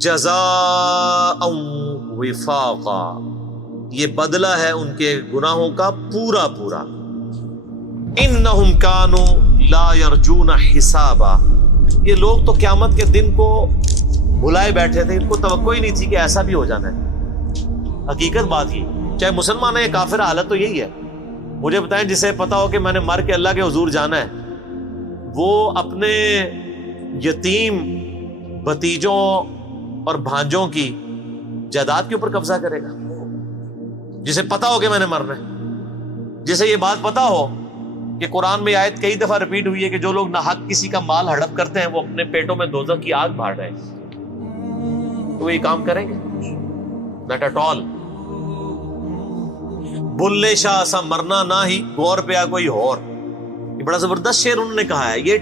جزاء وفاقا، یہ بدلہ ہے ان کے گناہوں کا پورا پورا. انہم کانوا لا یرجون حسابا، یہ لوگ تو قیامت کے دن کو بھلائے بیٹھے تھے، ان کو توقع ہی نہیں تھی کہ ایسا بھی ہو جانا ہے. حقیقت بات یہ، چاہے مسلمان ہے یا کافر، حالت تو یہی ہے. مجھے بتائیں جسے پتا ہو کہ میں نے مر کے اللہ کے حضور جانا ہے، وہ اپنے یتیم بھتیجوں اور بھانجوں کی جائیداد کے اوپر قبضہ کرے گا؟ جسے پتا ہو کہ میں نے مرنا ہے، جسے یہ بات پتا ہو کہ قرآن میں آیت کئی دفعہ ریپیٹ ہوئی ہے کہ جو لوگ ناحق کسی کا مال ہڑپ کرتے ہیں وہ اپنے پیٹوں میں دوزخ کی آگ بھاڑ رہے ہیں، تو وہ یہ کام کریں گے؟ not at all. Bulleh Shah سا مرنا نہ ہی غور پہ کوئی اور، یہ بڑا زبردست شعر انہوں نے کہا ہے. یہ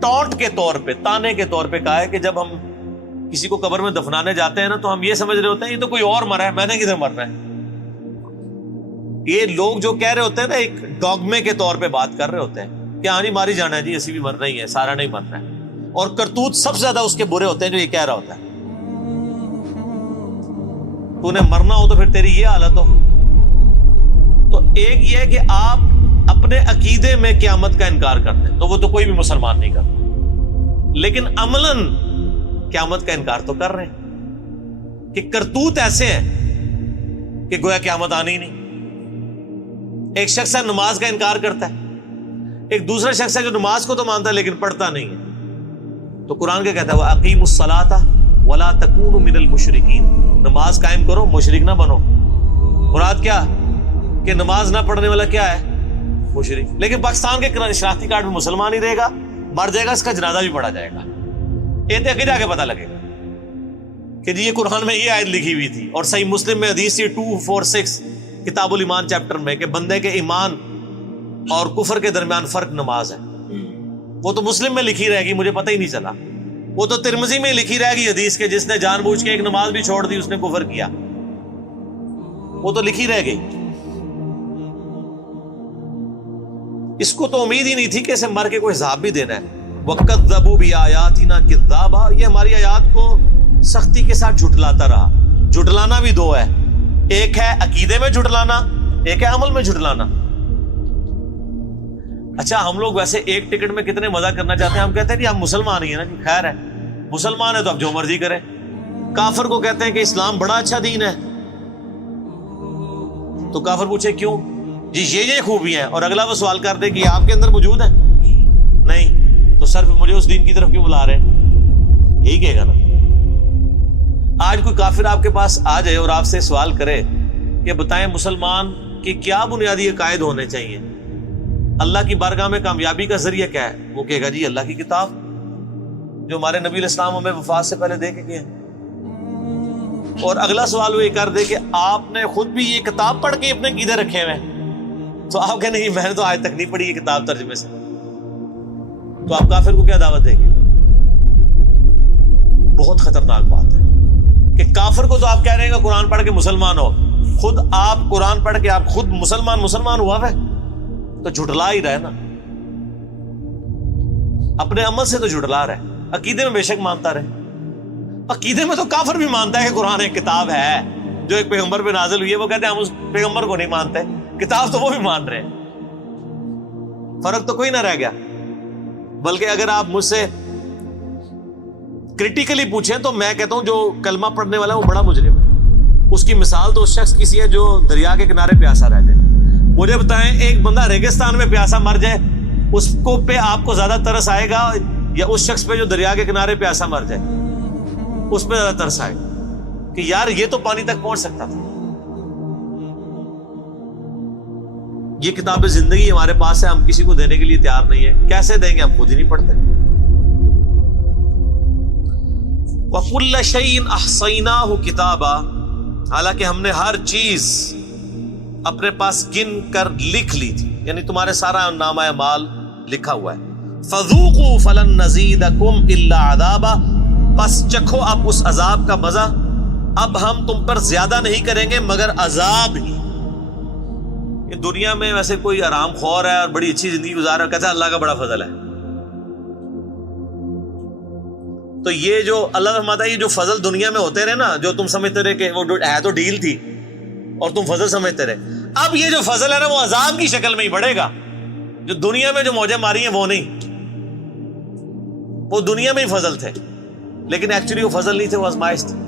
ٹونٹ کے طور پہ، تانے کے طور پہ کہا ہے کہ جب ہم کسی کو قبر میں دفنانے جاتے ہیں نا تو ہم یہ سمجھ رہے ہوتے ہیں یہ تو کوئی اور مرا ہے، میں نے کدھر مرنا ہے. یہ لوگ جو کہہ رہے ہوتے ہیں نا ایک ڈوگمے کے طور پہ بات کر رہے ہوتے ہیں کہ ہاں جی ماری جانا ہے جی، اسی بھی مرنا ہی ہے، سارا نہیں مرنا ہے. اور کرتوت سب سے زیادہ اس کے برے ہوتے ہیں جو یہ کہہ رہا ہوتا ہے. تو نے مرنا ہو تو پھر تیری یہ حالت ہو. تو ایک یہ ہے کہ آپ اپنے عقیدے میں قیامت کا انکار کرتے ہیں تو وہ تو کوئی بھی مسلمان نہیں کرتا، لیکن عملاً قیامت کا انکار تو کر رہے ہیں کہ کرتوت ایسے ہیں کہ گویا قیامت آنی ہی نہیں. ایک شخص ہے نماز کا انکار کرتا ہے، ایک دوسرا شخص ہے جو نماز کو تو مانتا ہے لیکن پڑھتا نہیں ہے. تو قرآن کیا کہتا ہے؟ وَأَقِيمُوا الصَّلَاةَ وَلَا تَكُونُوا مِنَ الْمُشْرِكِينَ، نماز قائم کرو، مشرک نہ بنو. مراد کیا کہ نماز نہ پڑھنے والا کیا ہے؟ مشرک. لیکن پاکستان کے شناختی کارڈ میں مسلمان ہی رہے گا، مر جائے گا، اس کا جنازہ بھی پڑھا جائے گا. یہ کہ جا کے پتہ لگے گا کہ جی یہ قرآن میں یہ آیت لکھی ہوئی تھی. اور صحیح مسلم میں حدیث 246 کتاب الایمان چیپٹر میں کہ بندے کے ایمان اور کفر کے درمیان فرق نماز ہے. وہ تو مسلم میں لکھی رہے گی، مجھے پتہ ہی نہیں چلا. وہ تو ترمذی میں لکھی رہے گی حدیث کے جس نے جان بوجھ کے ایک نماز بھی چھوڑ دی اس نے کفر کیا، وہ تو لکھی رہ گئی. اس کو تو امید ہی نہیں تھی کہ اسے مر کے کوئی حساب بھی دینا ہے. وَكَذَّبُوا بِآيَاتِنَا كِذَّابًا، یہ ہماری آیات کو سختی کے ساتھ جھٹلاتا رہا. جھٹلانا بھی دو ہے، ایک ہے عقیدے میں جھٹلانا، ایک ہے عمل میں جھٹلانا. اچھا ہم لوگ ویسے ایک ٹکٹ میں کتنے مزہ کرنا چاہتے ہیں. ہم کہتے ہیں کہ ہم مسلمان ہی ہیں نا جی، خیر ہے مسلمان ہے تو اب جو مرضی کریں. کافر کو کہتے ہیں کہ اسلام بڑا اچھا دین ہے، تو کافر پوچھے کیوں؟ جی یہ خوبیاں ہیں، اور اگلا وہ سوال کر دے کہ آپ کے اندر موجود ہے نہیں، تو صرف مجھے اس دین کی طرف کیوں بلا رہے ہیں؟ یہی کہے گا نا. آج کوئی کافر آپ کے پاس آ جائے اور آپ سے سوال کرے کہ بتائیں مسلمان کے کیا بنیادی عقائد ہونے چاہیے، اللہ کی بارگاہ میں کامیابی کا ذریعہ کیا ہے، وہ کہے گا جی اللہ کی کتاب جو ہمارے نبی علیہ السلام ہمیں وفات سے پہلے دے کے گئے. اور اگلا سوال وہ یہ کر دے کہ آپ نے خود بھی یہ کتاب پڑھ کے اپنے عقیدے رکھے ہوئے ہیں، تو آپ کہیں نہیں میں نے تو آج تک نہیں پڑھی یہ کتاب ترجمے سے، تو آپ کافر کو کیا دعوت دیں گے؟ بہت خطرناک بات ہے کہ کافر کو تو آپ کہہ رہے ہیں کہ قرآن پڑھ کے مسلمان ہو، خود آپ قرآن پڑھ کے آپ خود مسلمان ہوا ہے تو جھٹلا ہی رہے نا. اپنے عمل سے تو جھٹلا رہے، عقیدے میں بے شک مانتا رہے. عقیدے میں تو کافر بھی مانتا ہے کہ قرآن ایک کتاب ہے جو ایک پیغمبر پہ نازل ہوئی ہے، وہ کہتے ہیں ہم اس پیغمبر کو نہیں مانتے، کتاب تو وہ بھی مان رہے ہیں. فرق تو کوئی نہ رہ گیا. بلکہ اگر آپ مجھ سے کریٹیکلی پوچھیں تو میں کہتا ہوں جو کلمہ پڑھنے والا ہے وہ بڑا مجرم ہے. اس کی مثال تو اس شخص کی سی ہے جو دریا کے کنارے پیاسا رہ جائے. مجھے بتائیں ایک بندہ ریگستان میں پیاسا مر جائے، اس کو پہ آپ کو زیادہ ترس آئے گا یا اس شخص پہ جو دریا کے کنارے پیاسا مر جائے اس پہ زیادہ ترس آئے گا کہ یار یہ تو پانی تک پہنچ سکتا تھا. یہ کتاب زندگی ہمارے پاس ہے، ہم کسی کو دینے کے لیے تیار نہیں ہے. کیسے دیں گے؟ ہم خود ہی نہیں پڑھتے. وَكُلَّ شَيْءٍ أَحْصَيْنَاهُ كِتَابًا، حالانکہ ہم نے ہر چیز اپنے پاس گن کر لکھ لی تھی، یعنی تمہارے سارا نامہ اعمال لکھا ہوا ہے. فَذُوقُوا فَلَن نَّزِيدَكُمْ إِلَّا عَذَابًا، پس چکھو اب اس عذاب کا مزہ، اب ہم تم پر زیادہ نہیں کریں گے مگر عذاب ہی. دنیا میں ویسے کوئی آرام خور ہے اور بڑی اچھی زندگی گزار رہا ہے، کہتا ہے اللہ کا بڑا فضل ہے. تو یہ جو اللہ فرماتا ہے یہ جو فضل دنیا میں ہوتے رہے نا، جو تم سمجھتے رہے کہ وہ ہے تو ڈیل تھی اور تم فضل سمجھتے رہے، اب یہ جو فضل ہے نا وہ عذاب کی شکل میں ہی بڑھے گا. جو دنیا میں جو موجیں ماری ہیں وہ نہیں، وہ دنیا میں ہی فضل تھے، لیکن ایکچولی وہ فضل نہیں تھے، وہ آزمائش تھی.